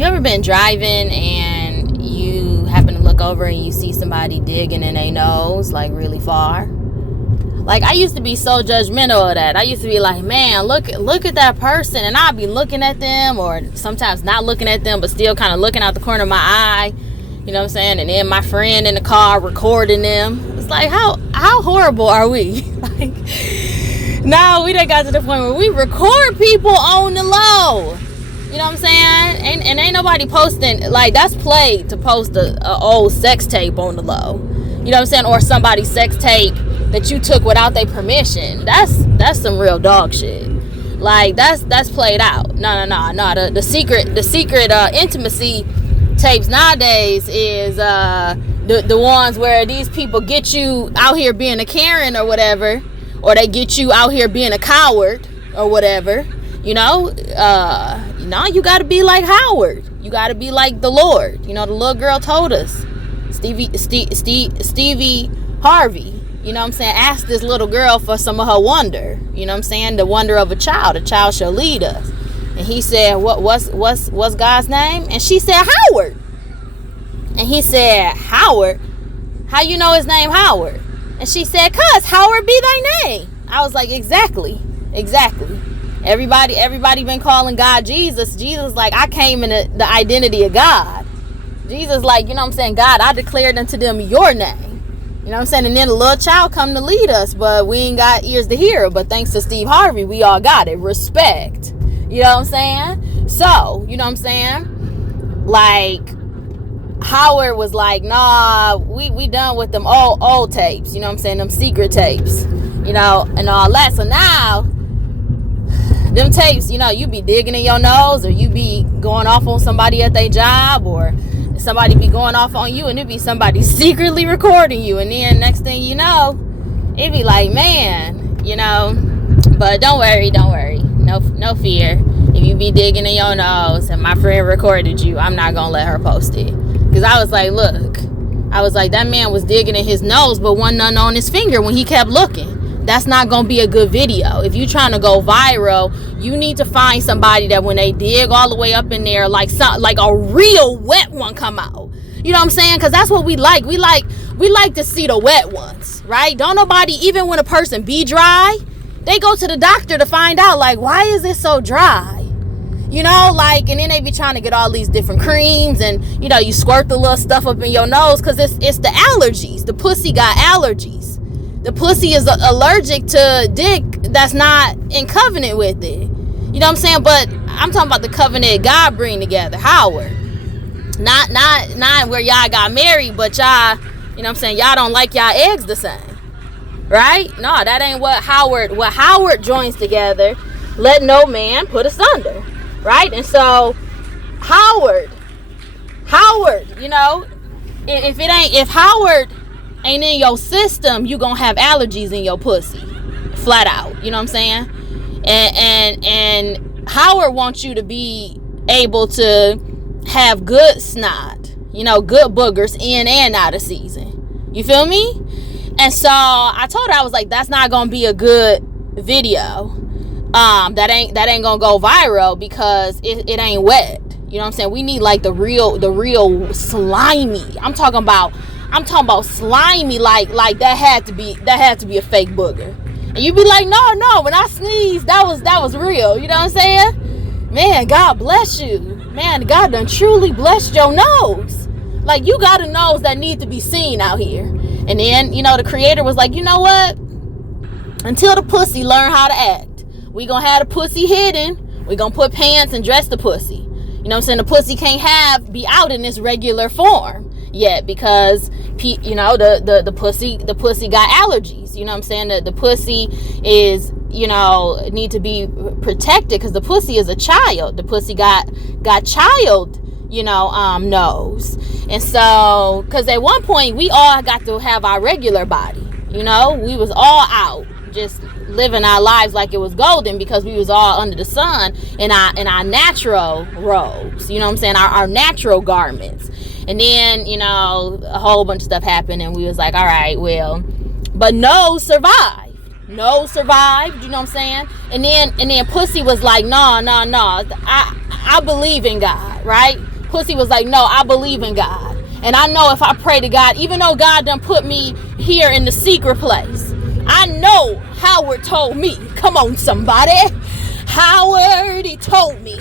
You ever been driving and you happen to look over and you see somebody digging in their nose, like really far? Like, I used to be so judgmental of that. I used to be like, man, look at that person. And I'd be looking at them, or sometimes not looking at them, but still kind of looking out the corner of my eye. You know what I'm saying? And then my friend in the car recording them. It's like, how horrible are we? Like, now we done got to the point where we record people on the low. You know what I'm saying? Ain't nobody posting, like, that's played to post a old sex tape on the low. You know what I'm saying? Or somebody's sex tape that you took without their permission. That's some real dog shit. Like, that's played out. No. The secret intimacy tapes nowadays is the ones where these people get you out here being a Karen or whatever, or they get you out here being a coward or whatever. You know, you got to be like Howard. You got to be like the Lord. You know, the little girl told us. Stevie Harvey, you know what I'm saying, asked this little girl for some of her wonder. You know what I'm saying? The wonder of a child shall lead us. And he said, what's God's name? And she said, Howard. And he said, Howard? How you know his name Howard? And she said, 'cause Howard be thy name. I was like, exactly. Everybody been calling God Jesus. Jesus, like, I came in the identity of God. Jesus, like, you know what I'm saying, God, I declared unto them your name. You know what I'm saying? And then a little child come to lead us, but we ain't got ears to hear. But thanks to Steve Harvey, we all got it. Respect. You know what I'm saying? So, you know what I'm saying? Like, Howard was like, nah, we done with them old tapes. You know what I'm saying? Them secret tapes. You know, and all that. So now, them tapes, you know, you be digging in your nose, or you be going off on somebody at their job, or somebody be going off on you, and it be somebody secretly recording you, and then next thing you know, it be like, man, you know. But don't worry, no fear. If you be digging in your nose and my friend recorded you, I'm not gonna let her post it. Because I was like, look, that man was digging in his nose, but wasn't none on his finger when he kept looking. That's not gonna be a good video. If you trying to go viral, you need to find somebody that when they dig all the way up in there, like a real wet one come out. You know what I'm saying? Because that's what we like. We like to see the wet ones, right? Don't nobody, even when a person be dry, they go to the doctor to find out, like, why is it so dry? You know, like, and then they be trying to get all these different creams, and, you know, you squirt the little stuff up in your nose because it's the allergies. The pussy got allergies. The pussy is allergic to dick that's not in covenant with it. You know what I'm saying? But I'm talking about the covenant God bring together. Howard. Not where y'all got married, but y'all, you know what I'm saying, y'all don't like y'all eggs the same. Right? No, that ain't what Howard joins together. Let no man put asunder. Right? And so Howard, you know, if Howard ain't in your system, you gonna have allergies in your pussy, flat out. You know what I'm saying? And Howard wants you to be able to have good snot, you know, good boogers in and out of season. You feel me? And so I told her, I was like, that's not gonna be a good video. That ain't gonna go viral because it ain't wet. You know what I'm saying? We need like the real slimy. I'm talking about slimy, like that had to be a fake booger. And you be like, no, when I sneezed, that was real. You know what I'm saying? Man, God bless you. Man, God done truly blessed your nose. Like, you got a nose that need to be seen out here. And then, you know, the creator was like, you know what? Until the pussy learn how to act, we gonna have the pussy hidden. We gonna put pants and dress the pussy. You know what I'm saying? The pussy can't be out in this regular form yet because, you know, the pussy got allergies. You know what I'm saying? The pussy is, you know, need to be protected because the pussy is a child. The pussy got child, you know, nose. And so, because at one point we all got to have our regular body. You know, we was all out just living our lives like it was golden because we was all under the sun in our natural robes. You know what I'm saying? Our natural garments. And then, you know, a whole bunch of stuff happened and we was like, all right, well, but nose survived. Nose survived, you know what I'm saying? And then pussy was like, no, I believe in God, right? Pussy was like, no, I believe in God. And I know if I pray to God, even though God done put me here in the secret place, I know Howard told me. Come on, somebody. Howard, he told me.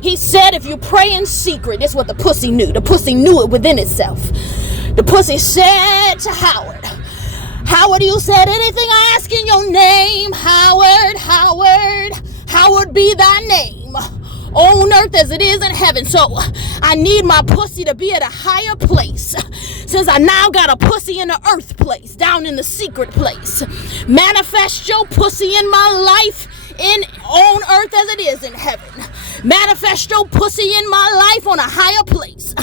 He said if you pray in secret, this is what the pussy knew. The pussy knew it within itself. The pussy said to Howard, Howard, you said anything I ask in your name. Howard, Howard be thy name. On earth as it is in heaven. So I need my pussy to be at a higher place. Since I now got a pussy in the earth place, down in the secret place. Manifest your pussy in my life on earth as it is in heaven. Manifest your pussy in my life on a higher place.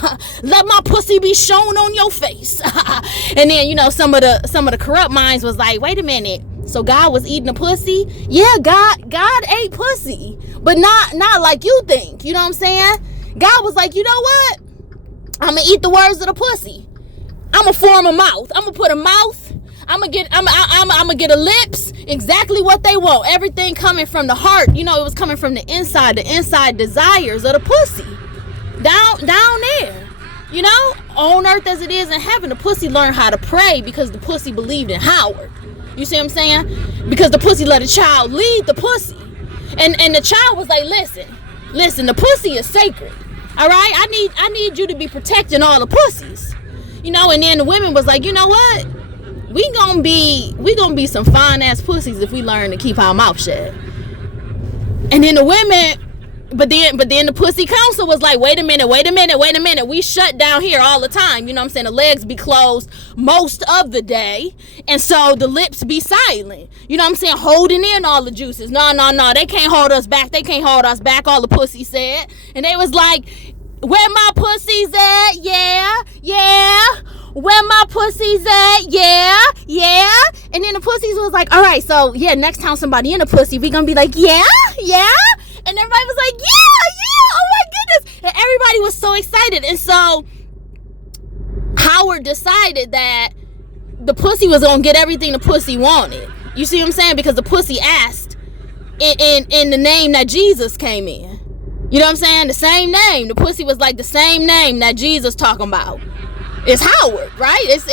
Let my pussy be shown on your face. And then, you know, some of the corrupt minds was like, wait a minute. So God was eating a pussy? Yeah, God ate pussy. But not like you think. You know what I'm saying? God was like, you know what? I'm going to eat the words of the pussy. I'm going to form a mouth. I'm going to put a mouth. I'm gonna get a lips, exactly what they want. Everything coming from the heart. You know, it was coming from the inside desires of the pussy. Down there. You know, on earth as it is in heaven. The pussy learned how to pray because the pussy believed in Howard. You see what I'm saying? Because the pussy let a child lead the pussy. And the child was like, listen, the pussy is sacred. All right? I need you to be protecting all the pussies. You know, and then the women was like, you know what? We gonna be some fine ass pussies if we learn to keep our mouth shut. And then the women, but then the pussy council was like, wait a minute. We shut down here all the time. You know what I'm saying? The legs be closed most of the day. And so the lips be silent. You know what I'm saying? Holding in all the juices. No. They can't hold us back. All the pussies said. And they was like, where my pussies at? Yeah. Where my pussies at? Yeah. And then the pussies was like, all right, so yeah, next time somebody in a pussy, we gonna be like, yeah. And everybody was like, yeah, oh my goodness. And everybody was so excited. And so Howard decided that the pussy was gonna get everything the pussy wanted. You see what I'm saying? Because the pussy asked in the name that Jesus came in. You know what I'm saying? The same name. The pussy was like the same name that Jesus talking about. It's Howard, right? It's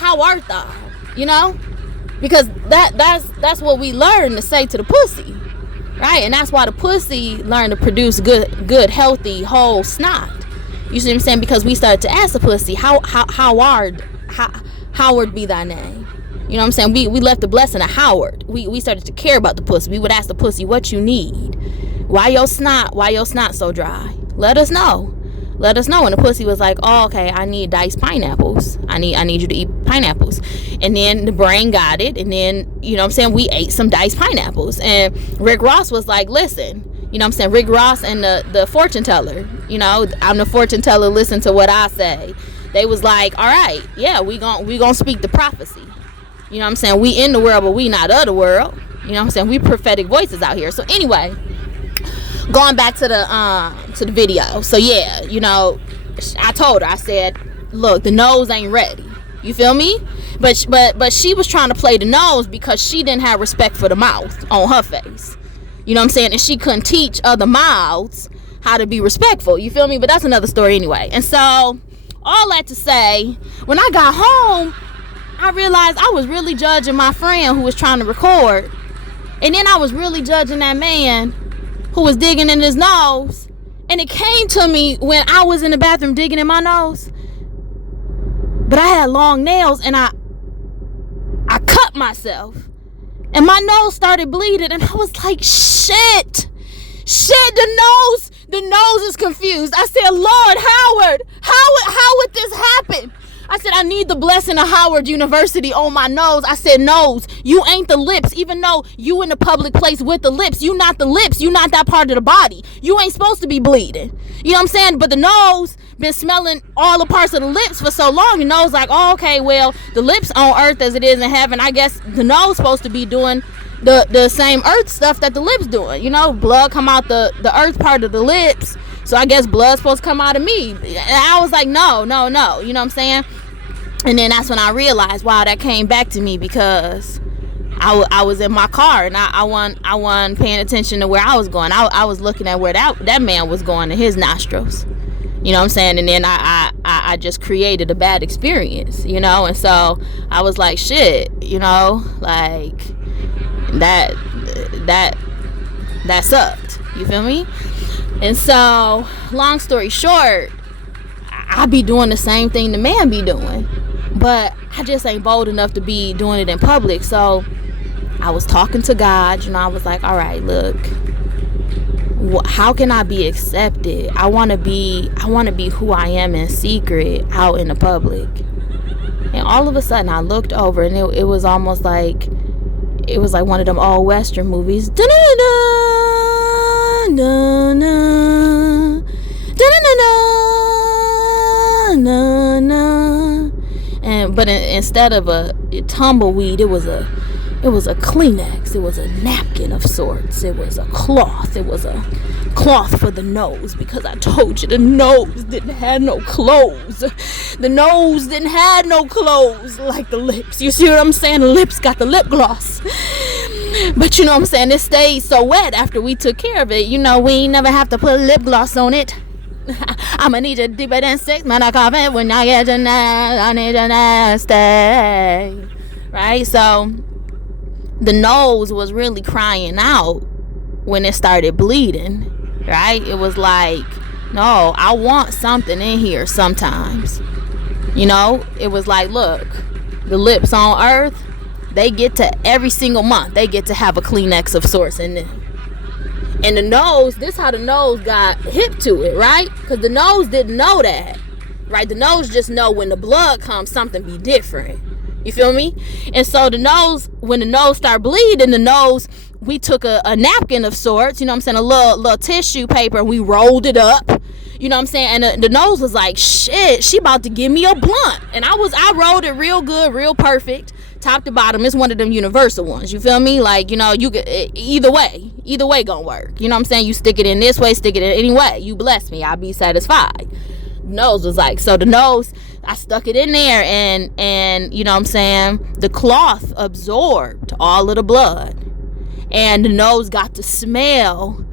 how art thou? You know, because that's what we learn to say to the pussy, right? And that's why the pussy learned to produce good, healthy, whole snot. You see what I'm saying? Because we started to ask the pussy, Howard be thy name. You know what I'm saying? We left the blessing of Howard. We started to care about the pussy. We would ask the pussy, what you need? Why your snot so dry? Let us know. And the pussy was like, oh, okay, I need diced pineapples. I need you to eat pineapples. And then the brain got it. And then, you know what I'm saying, we ate some diced pineapples. And Rick Ross was like, listen, you know what I'm saying, Rick Ross and the fortune teller, you know, I'm the fortune teller, listen to what I say. They was like, all right, yeah, we gonna speak the prophecy. You know what I'm saying? We in the world, but we not of the world. You know what I'm saying? We prophetic voices out here. So anyway, going back to the video. So yeah, you know, I told her, I said, look, the nose ain't ready. You feel me? But she was trying to play the nose because she didn't have respect for the mouth on her face. You know what I'm saying? And she couldn't teach other mouths how to be respectful. You feel me? But that's another story anyway. And so all that to say, when I got home, I realized I was really judging my friend who was trying to record. And then I was really judging that man who was digging in his nose. And it came to me when I was in the bathroom digging in my nose. But I had long nails and I cut myself. And my nose started bleeding. And I was like, shit, the nose is confused. I said, Lord, Howard, how would this happen? I said, I need the blessing of Howard University on my nose. I said, nose, you ain't the lips. Even though you in the public place with the lips, you not the lips. You not that part of the body. You ain't supposed to be bleeding. You know what I'm saying? But the nose been smelling all the parts of the lips for so long. Your nose like, oh, okay, well, the lips on earth as it is in heaven. I guess the nose supposed to be doing the same earth stuff that the lips doing. You know, blood come out the earth part of the lips. So I guess blood's supposed to come out of me. And I was like, no. You know what I'm saying? And then that's when I realized, wow, that came back to me, because I was in my car, and I wasn't paying attention to where I was going. I was looking at where that man was going in his nostrils. You know what I'm saying? And then I just created a bad experience, you know? And so I was like, shit, you know, like that sucked. You feel me? And so, long story short, I be doing the same thing the man be doing, but I just ain't bold enough to be doing it in public. So I was talking to God, you know. I was like, all right, look, how can I be accepted? I want to be who I am in secret out in the public. And all of a sudden I looked over, and it was almost like, it was like one of them old Western movies. But instead of a tumbleweed, it was a Kleenex. It was a napkin of sorts. It was a cloth. It was a cloth for the nose, because I told you the nose didn't have no clothes. The nose didn't have no clothes like the lips. You see what I'm saying? The lips got the lip gloss. But you know what I'm saying? It stayed so wet after we took care of it. You know, we ain't never have to put lip gloss on it. I'ma need you deeper than 6 months. I cough it when I get to I need you to stay. Right? So the nose was really crying out when it started bleeding. Right? It was like, no, I want something in here sometimes. You know? It was like, look, the lips on earth, they get to, every single month, they get to have a Kleenex of sorts in them. And the nose, this how the nose got hip to it, right? Because the nose didn't know that, right? The nose just know when the blood comes, something be different. You feel me? And so the nose, when the nose started bleeding, the nose, we took a napkin of sorts, you know what I'm saying, a little tissue paper, and we rolled it up. You know what I'm saying? And the nose was like, shit, she about to give me a blunt. And I rolled it real good, real perfect, top to bottom. It's one of them universal ones. You feel me? Like, you know, you could, either way gonna work. You know what I'm saying? You stick it in this way, stick it in any way. You bless me, I'll be satisfied. Nose was like, so the nose, I stuck it in there, and you know what I'm saying, the cloth absorbed all of the blood, and the nose got to smell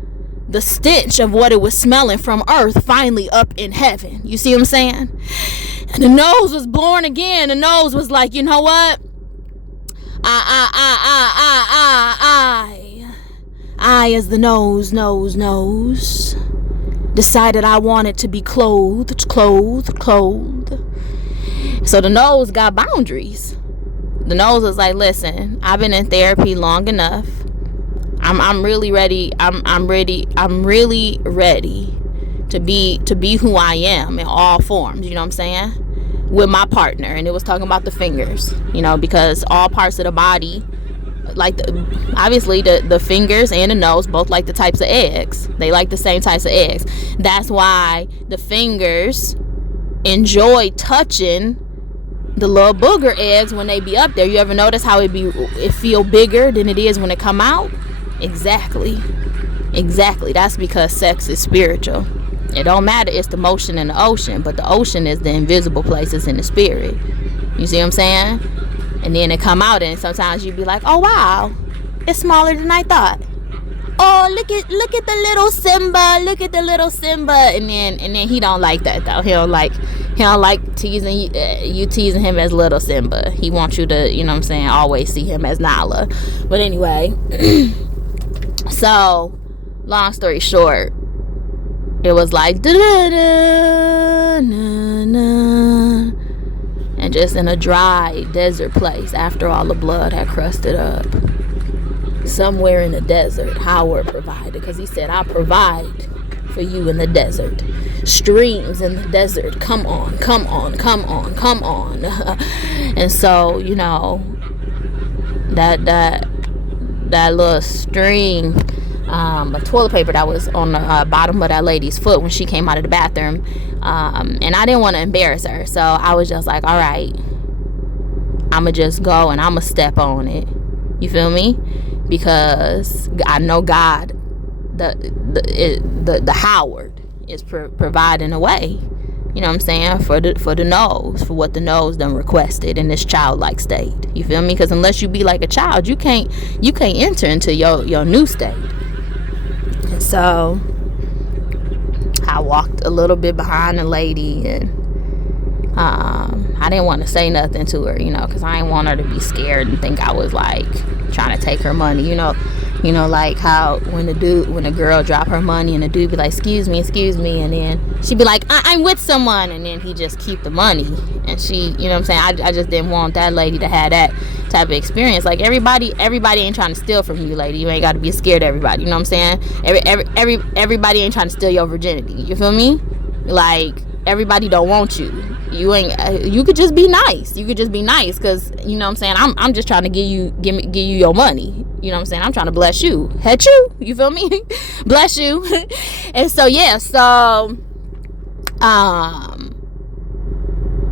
the stench of what it was smelling from earth finally up in heaven. You see what I'm saying? And the nose was born again. The nose was like, you know what, I as the nose decided I wanted to be clothed. So the nose got boundaries. The nose was like, listen, I've been in therapy long enough. I'm really ready. I'm really ready to be who I am in all forms. You know what I'm saying? With my partner. And it was talking about the fingers, you know, because all parts of the body, like obviously the fingers and the nose both like the types of eggs. They like the same types of eggs. That's why the fingers enjoy touching the little booger eggs when they be up there. You ever notice how it feel bigger than it is when it come out? Exactly. That's because sex is spiritual. It don't matter, it's the motion in the ocean, but the ocean is the invisible places in the spirit. You see what I'm saying? And then it come out, and sometimes you be like, oh wow, it's smaller than I thought. Oh, look at the little Simba, and then he don't like that though. He don't like teasing you teasing him as little Simba. He wants you to, you know what I'm saying, always see him as Nala. But anyway, so long story short, it was like and just in a dry desert place after all the blood had crusted up. Somewhere in the desert, Howard provided, because he said, I'll provide for you in the desert. Streams in the desert. Come on. And so, you know, that little stream, a toilet paper that was on the bottom of that lady's foot when she came out of the bathroom, and I didn't want to embarrass her, so I was just like, all right, I'ma just go and I'ma step on it. You feel me? Because I know God, the Howard is providing a way You know what I'm saying? For the nose, for what the nose done requested in this childlike state. You feel me? Because unless you be like a child, you can't enter into your new state. And so I walked a little bit behind the lady, and I didn't want to say nothing to her, because I didn't want her to be scared and think I was like trying to take her money. Like how when a girl drop her money and the dude be like, excuse me, and then she'd be like, I'm with someone, and then he just keep the money. And she, you know what I'm saying, I just didn't want that lady to have that type of experience. Like everybody ain't trying to steal from you, lady. You ain't got to be scared of everybody. You know what I'm saying? Everybody ain't trying to steal your virginity. You feel me? Like everybody don't want you. You could just be nice. Because you know what I'm saying, I'm just trying to give you your money. You know what I'm saying? I'm trying to bless you. Head you feel me? Bless you. And so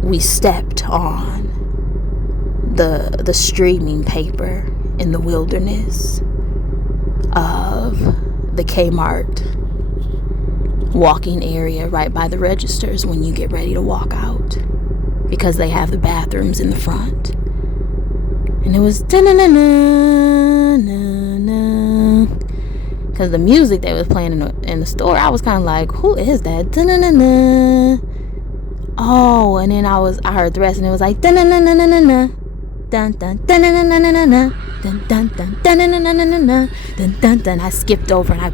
we stepped on the streaming paper in the wilderness of the Kmart walking area right by the registers when you get ready to walk out, because they have the bathrooms in the front. And it was because the music they was playing in the store, I was kind of like, who is that? Oh, and then I heard the rest, and it was like dun dun dun dun dun dun dun dun dun dun. I skipped over and I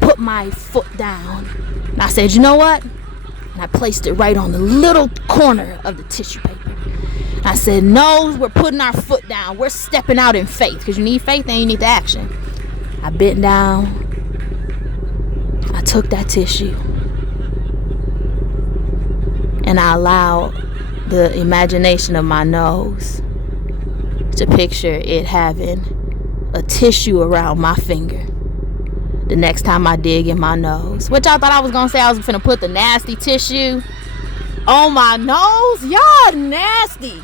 put my foot down, and I said, you know what? And I placed it right on the little corner of the tissue paper. I said, no, we're putting our foot down. We're stepping out in faith, because you need faith and you need the action. I bent down. I took that tissue, and I allowed the imagination of my nose to picture it having a tissue around my finger the next time I dig in my nose. What y'all thought I was gonna say? I was finna put the nasty tissue on my nose? Y'all nasty.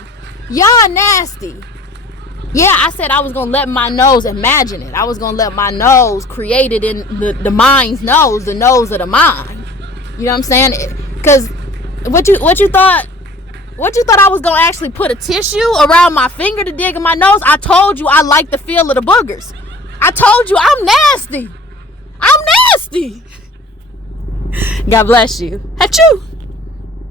Yeah, I said I was gonna let my nose imagine it. I was gonna let my nose create it in the mind's nose, the nose of the mind. You know what I'm saying? Because what you thought I was gonna actually put a tissue around my finger to dig in my nose? I told you I like the feel of the boogers. I told you I'm nasty. God bless you. Achoo.